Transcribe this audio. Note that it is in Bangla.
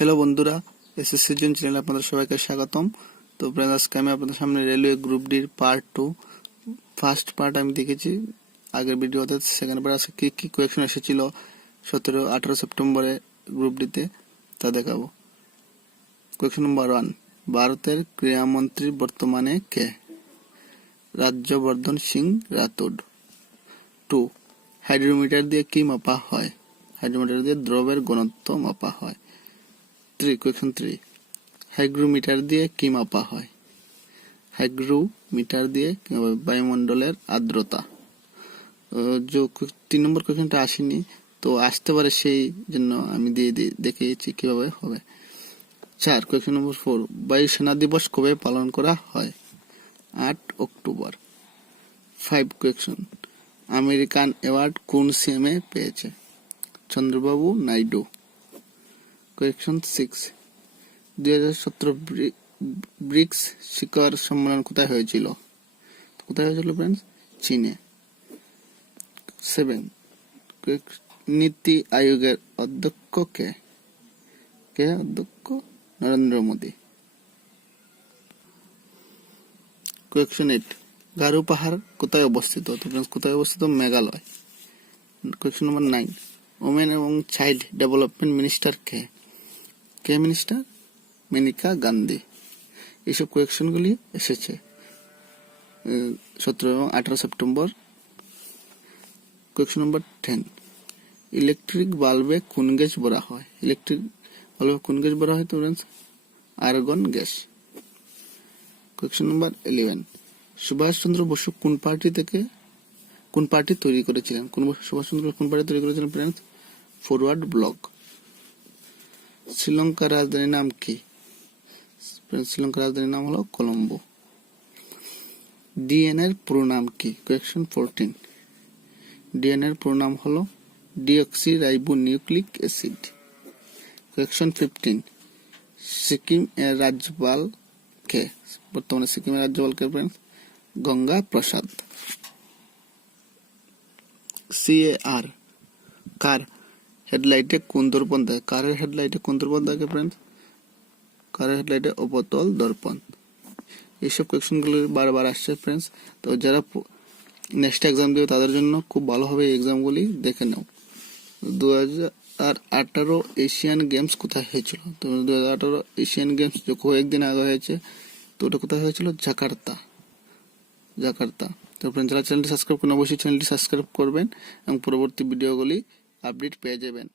হ্যালো বন্ধুরা, এসএসসি জুন চ্যানেলে আপনাদের সবাইকে স্বাগতম। তো ফ্রেন্ডস, আজকে আমি আপনাদের সামনে রেলওয়ে গ্রুপ ডির পার্ট 2 ফার্স্ট পার্ট আমি দেখেছি আগের ভিডিওতে। সেকেন্ড পার্ট আজকে কি কোয়েকশন এসেছিল 17-18 সেপ্টেম্বরে গ্রুপ ডিতে তা দেখাবো। কোয়েকশন নাম্বার 1, ভারতের ক্রীড়ামন্ত্রী বর্তমানে কে? রাজ্যবর্ধন সিং রাথোড। 2, হাইড্রোমিটার দিয়ে কি মাপা হয়? হাইড্রোমিটার দিয়ে দ্রবের ঘনত্ব মাপা হয়। কোয়েকশন 3, হাইগ্রোমিটার দিয়ে কি মাপা হয়? হাইগ্রোমিটার দিয়ে বায়ুমণ্ডলের আর্দ্রতা। 3 নম্বর কোয়েকশনটা আসেনি, তো আসতে পারে, সেই জন্য আমি দেখিয়েছি কিভাবে হবে। 4, কোয়েকশন নম্বর 4, বায়ুসেনা দিবস কবে পালন করা হয়? 8 অক্টোবর। 5 কোয়েকশন, আমেরিকান অ্যাওয়ার্ড কোন সিএমএ পেয়েছে? চন্দ্রবাবু নাইডু। কোয়েকশন 6, 2017 ব্রিক্স শিখর সম্মেলন কোথায় হয়েছিল? ফ্রেন্ডস? চীনে। 7, নীতি আয়োগের অধ্যক্ষ কে? অধ্যক্ষ নরেন্দ্র মোদী। কোয়েকশন 8, গারো পাহাড় কোথায় অবস্থিত? তো ফ্রেন্ডস, কোথায় অবস্থিত? মেঘালয়। কোয়েকশন নম্বর 9, ওমেন এবং চাইল্ড ডেভেলপমেন্ট মিনিস্টার কে? মিনিস্টার? মেনকা গান্ধী। এইসব কোয়েকশনগুলি এসেছে 17 এবং 18 সেপ্টেম্বর। কোয়েকশন নম্বর 10, ইলেকট্রিক বাল্বে কোন গ্যাস ভরা হয়? ইলেকট্রিক বাল্বে কোন গ্যাস ভরা হয়? তো ফ্রেন্ডস, আর্গন গ্যাস। কোয়েকশন নম্বর 11, সুভাষচন্দ্র বসু কোন পার্টি তৈরি করেছিলেন? সুভাষচন্দ্র কোন পার্টি তৈরি করেছিলেন ফ্রেন্ডস? Forward block. শ্রীলঙ্কার রাজধানীর নাম কি? শ্রীলঙ্কার রাজধানীর নাম হলো কলম্বো। ডিএনএ এর পুরো নাম কি? কোয়েকশন 14, ডিএনএ এর পুরো নাম হলো ডিঅক্সিরাইবোনিউক্লিক অ্যাসিড। কোয়েকশন 15, সিকিম এর রাজ্যপাল কে? বর্তমানে সিকিমের রাজ্যপাল কে ফ্রেন্ডস? গঙ্গা প্রসাদ। সিএআর কার হেডলাইটে কোন দর্পণ থাকে? কারের হেডলাইটে কোন দর্পণ থাকে ফ্রেন্ডস? কারের হেডলাইটে অবতল দর্পণ। এইসব কোয়েকশনগুলো বারবার আসছে ফ্রেন্ডস। তো যারা নেক্সট এক্সাম দেবে তাদের জন্য খুব ভালো হবে এই এক্সামগুলি দেখে নাও। 2018 এশিয়ান গেমস কোথায় হয়েছিল? তো 2018 এশিয়ান গেমস যে কয়েকদিন আগে হয়েছে, তো ওটা কোথায় হয়েছিল? জাকার্তা। তো ফ্রেন্ডস, যারা চ্যানেলটি সাবস্ক্রাইব করেন অবশ্যই চ্যানেলটি সাবস্ক্রাইব করবেন এবং পরবর্তী ভিডিওগুলি আপডেট পেয়ে যাবেন।